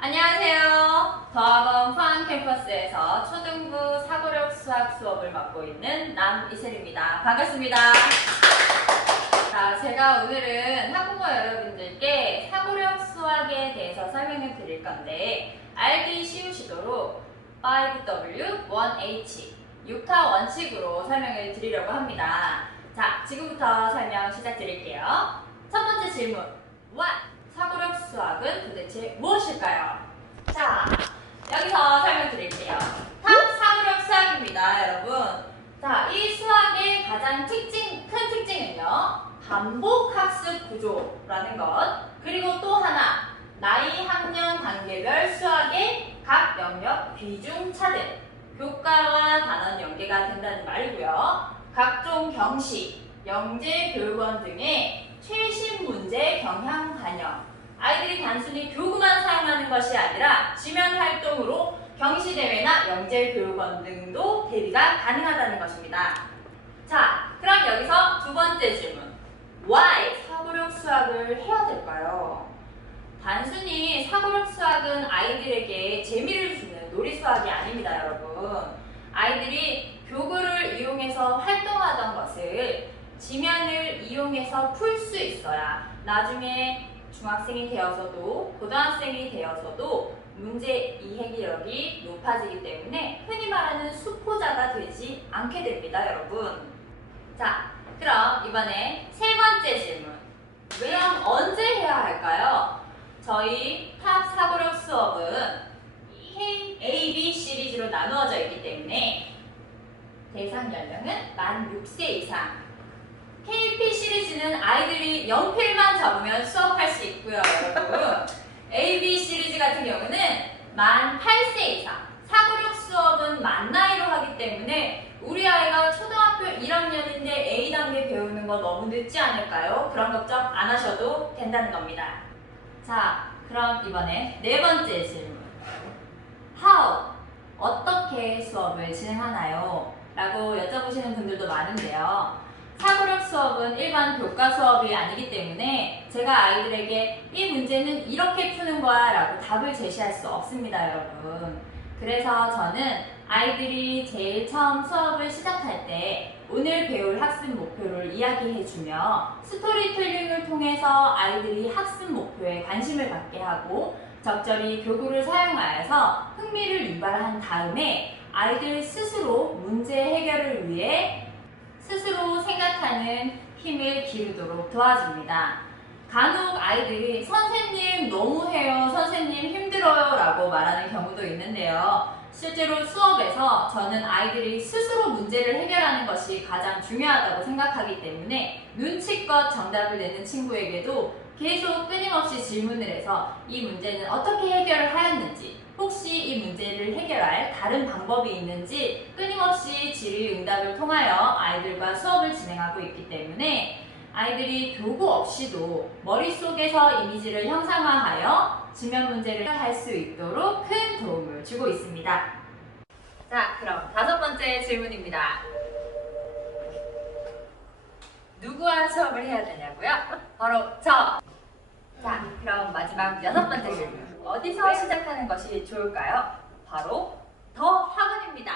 안녕하세요. 더학원 포항 캠퍼스에서 초등부 사고력 수학 수업을 맡고 있는 남이슬입니다. 반갑습니다. 자, 제가 오늘은 학부모 여러분들께 사고력 수학에 대해서 설명을 드릴 건데 알기 쉬우시도록 5W1H 6타 원칙으로 설명을 드리려고 합니다. 자, 지금부터 설명 시작 드릴게요. 첫 번째 질문. What? 사고력 수학은 도대체 무엇일까요? 자, 여기서 설명드릴게요. 탑 사고력 수학입니다, 여러분. 자, 이 수학의 가장 특징, 큰 특징은요. 반복 학습 구조라는 것. 그리고 또 하나, 나이 학년 단계별 수학의 각 영역 비중 차등. 교과와 단원 연계가 된다는 말이고요. 각종 경시, 영재 교육원 등의 문제 경향 반영. 아이들이 단순히 교구만 사용하는 것이 아니라 지면 활동으로 경시 대회나 영재 교육원 등도 대비가 가능하다는 것입니다. 자, 그럼 여기서 두 번째 질문. Why 사고력 수학을 해야 될까요? 단순히 사고력 수학은 아이들에게 재미를 주는 놀이 수학이 아닙니다, 여러분. 아이들이 교구를 이용해서 활동하던 것을 지면을 이용해서 풀 수 있어야 나중에 중학생이 되어서도 고등학생이 되어서도 문제 이해력이 높아지기 때문에 흔히 말하는 수포자가 되지 않게 됩니다, 여러분. 자, 그럼 이번에 세 번째 질문. 왜요? 언제 해야 할까요? 저희 탑 사고력 수업은 A, B 시리즈로 나누어져 있기 때문에 대상 연령은 만 6세 이상. 시리즈는 아이들이 연필만 잡으면 수업할 수 있고요, 여러분. AB 시리즈 같은 경우는 만 8세 이상. 사고력 수업은 만 나이로 하기 때문에 우리 아이가 초등학교 1학년인데 A 단계 배우는 거 너무 늦지 않을까요? 그런 걱정 안 하셔도 된다는 겁니다. 자, 그럼 이번에 네 번째 질문. How? 어떻게 수업을 진행하나요? 라고 여쭤보시는 분들도 많은데요. 수업은 일반 교과 수업이 아니기 때문에 제가 아이들에게 이 문제는 이렇게 푸는 거야 라고 답을 제시할 수 없습니다, 여러분. 그래서 저는 아이들이 제일 처음 수업을 시작할 때 오늘 배울 학습 목표를 이야기해주며 스토리텔링을 통해서 아이들이 학습 목표에 관심을 갖게 하고 적절히 교구를 사용하여서 흥미를 유발한 다음에 아이들 스스로 문제 해결을 위해 스스로 생각하는 힘을 기르도록 도와줍니다. 간혹 아이들이 선생님 너무해요, 선생님 힘들어요 라고 말하는 경우도 있는데요. 실제로 수업에서 저는 아이들이 스스로 문제를 해결하는 것이 가장 중요하다고 생각하기 때문에 눈치껏 정답을 내는 친구에게도 계속 끊임없이 질문을 해서 이 문제는 어떻게 해결을 하였는지 혹시 이 문제를 해결할 다른 방법이 있는지 끊임없이 질의응답을 통하여 아이들과 수업을 진행하고 있기 때문에 아이들이 교구 없이도 머릿속에서 이미지를 형상화하여 지면 문제를 할 수 있도록 큰 도움을 주고 있습니다. 자, 그럼 다섯 번째 질문입니다. 누구와 수업을 해야 되냐고요? 바로 저! 자, 그럼 마지막 여섯 번째 질문. 어디서 시작하는 것이 좋을까요? 바로 더 학원입니다.